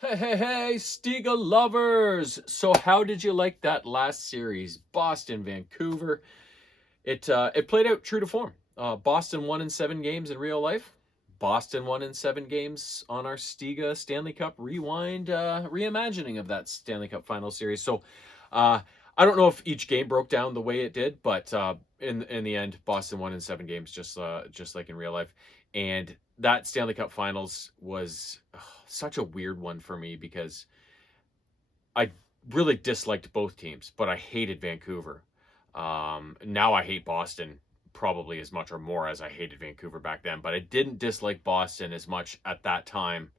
Hey, Stiga lovers! So, how did you like that last series? Boston, Vancouver. It played out true to form. Boston won in 7 games in real life. Boston won in 7 games on our Stiga Stanley Cup rewind reimagining of that Stanley Cup final series. So, uh, I don't know if each game broke down the way it did, but in the end, Boston won in 7 games, just like in real life. And that Stanley Cup Finals was such a weird one for me because I really disliked both teams, but I hated Vancouver. Now I hate Boston probably as much or more as I hated Vancouver back then, but I didn't dislike Boston as much at that time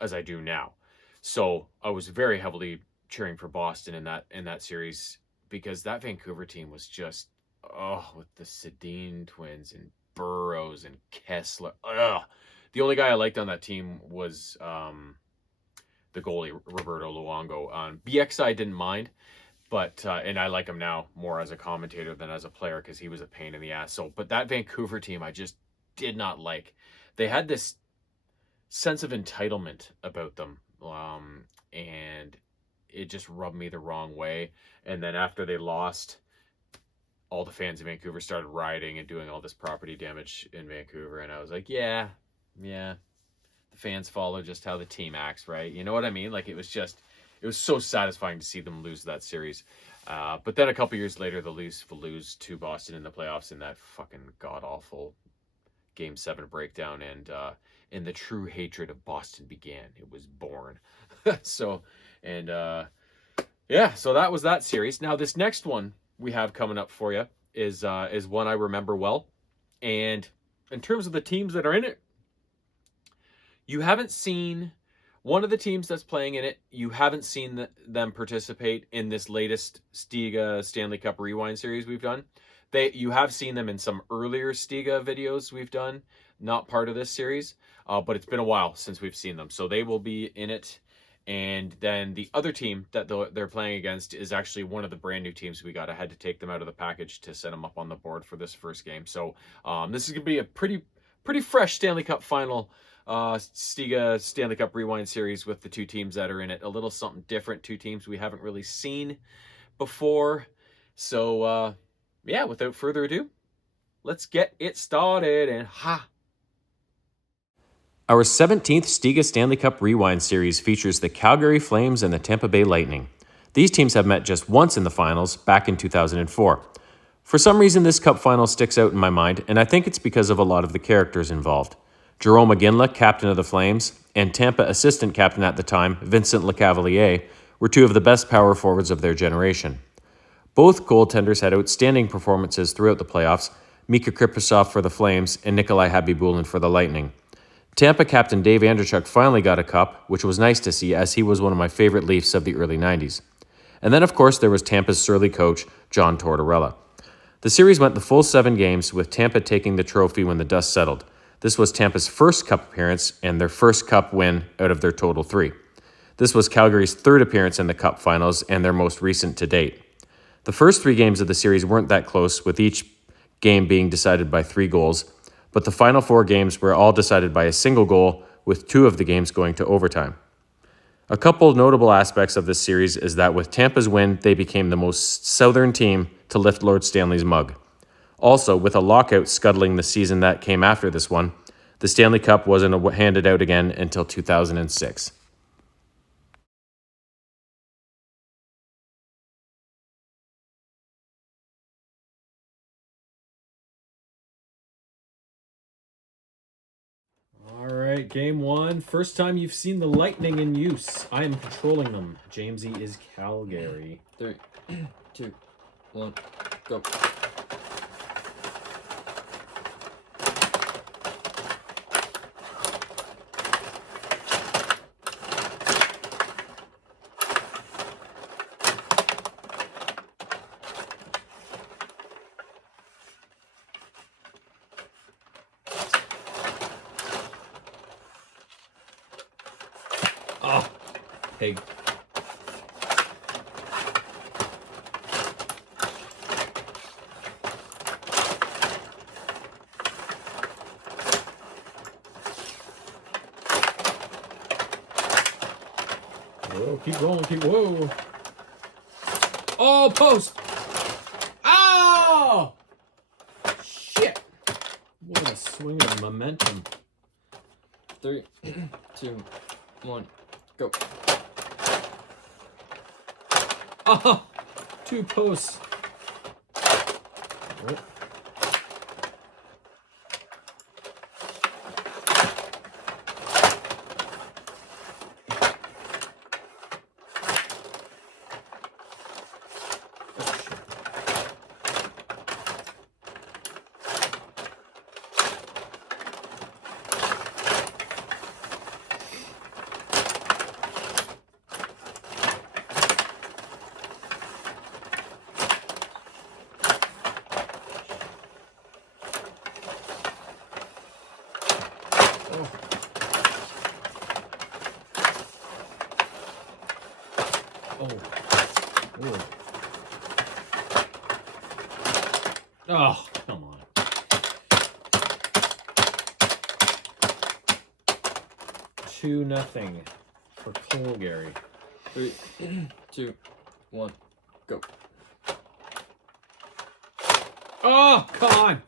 as I do now. So I was very heavily cheering for Boston in that series because that Vancouver team was just with the Sedin twins and Burrows and Kessler. The only guy I liked on that team was the goalie Roberto Luongo. BXI didn't mind, but and I like him now more as a commentator than as a player because he was a pain in the ass. So, but that Vancouver team I just did not like. They had this sense of entitlement about them, and it just rubbed me the wrong way. And then after they lost, all the fans in Vancouver started rioting and doing all this property damage in Vancouver, and I was like, yeah, the fans follow just how the team acts, right? You know what I mean? Like it was so satisfying to see them lose that series. But then a couple years later, the Leafs will lose to Boston in the playoffs in that fucking god awful Game 7 breakdown, and the true hatred of Boston began. It was born. so, and yeah, so that was that series. Now this next one we have coming up for you is one I remember well, and in terms of the teams that are in it, you haven't seen one of the teams that's playing in it. You haven't seen them participate in this latest Stiga Stanley Cup Rewind series we've done. You have seen them in some earlier Stiga videos we've done, not part of this series, but it's been a while since we've seen them. So they will be in it. And then the other team that they're playing against is actually one of the brand new teams we got. I had to take them out of the package to set them up on the board for this first game. So this is going to be a pretty fresh Stanley Cup final Stiga Stanley Cup Rewind series with the two teams that are in it. A little something different, two teams we haven't really seen before. So, yeah, without further ado, let's get it started. And Our 17th Stiga Stanley Cup Rewind series features the Calgary Flames and the Tampa Bay Lightning. These teams have met just once in the finals, back in 2004. For some reason, this Cup final sticks out in my mind, and I think it's because of a lot of the characters involved. Jerome McGinley, captain of the Flames, and Tampa assistant captain at the time, Vincent Lecavalier, were two of the best power forwards of their generation. Both goaltenders had outstanding performances throughout the playoffs, Mika Krippasov for the Flames and Nikolai Habibulin for the Lightning. Tampa captain Dave Andreychuk finally got a cup, which was nice to see as he was one of my favorite Leafs of the early 90s. And then, of course, there was Tampa's surly coach, John Tortorella. The series went the full 7 games, with Tampa taking the trophy when the dust settled. This was Tampa's first Cup appearance and their first Cup win out of their total 3. This was Calgary's 3rd appearance in the Cup finals and their most recent to date. The first 3 games of the series weren't that close, with each game being decided by 3 goals, but the final 4 games were all decided by a single goal, with 2 of the games going to overtime. A couple notable aspects of this series is that with Tampa's win, they became the most southern team to lift Lord Stanley's mug. Also, with a lockout scuttling the season that came after this one, the Stanley Cup wasn't handed out again until 2006. All right, game 1. First time you've seen the Lightning in use. I am controlling them. Jamesy is Calgary. 3, 2, 1, go. Oh, pig. Whoa, keep rolling, whoa. Oh, post! Oh! Shit! What a swing of momentum. 3, 2, 1, go. Oh! 2 posts. Oh. Oh, come on. Two nothing for Colgary. 3, 2, 1, go. Oh, come on.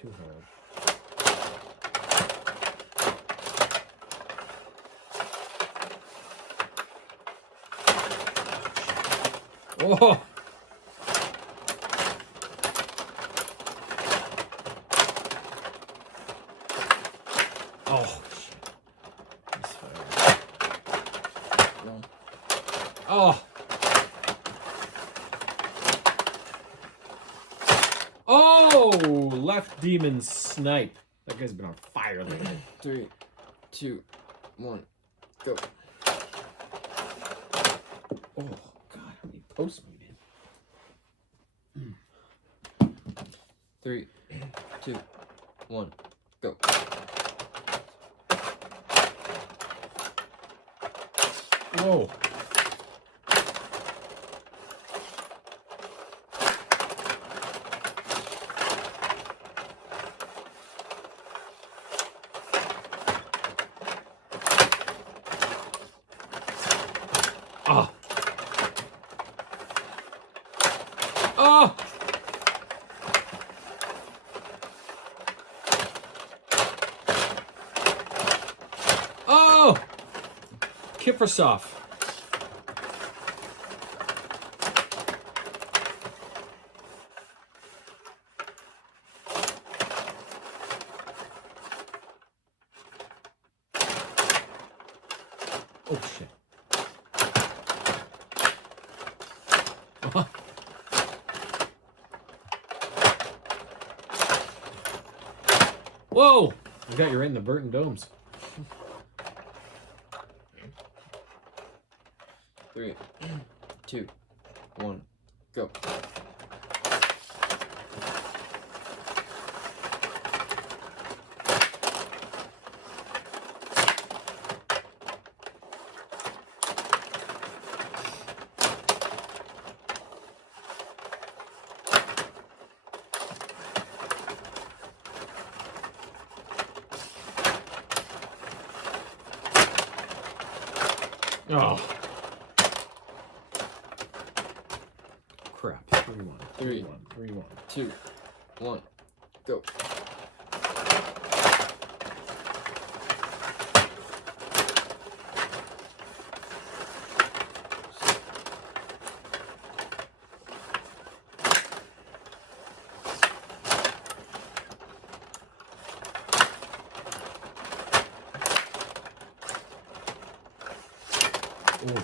Too hard. Oh! Oh, shit. Oh! Oh! Left demon snipe. That guy's been on fire lately. 3, 2, 1, go. Oh, God, how many posts we did? 3, 2, 1, go. Whoa. Oh. Oh. Oh. Kiprasov. Oh, shit. Whoa! I got you right in the Burton Domes. 3, 2, 1, go. Oh. Crap. 3-1. 3, 3-1. 2, 1, go. Ooh.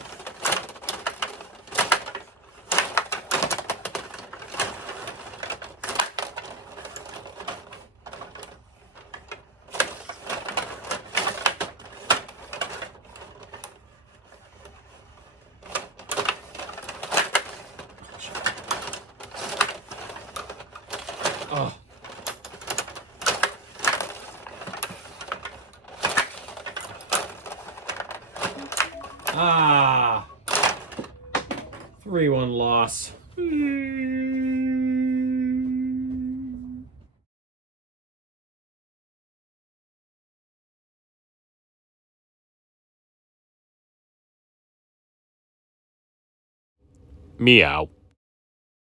Oh. Ah. 3-1 loss. Meow.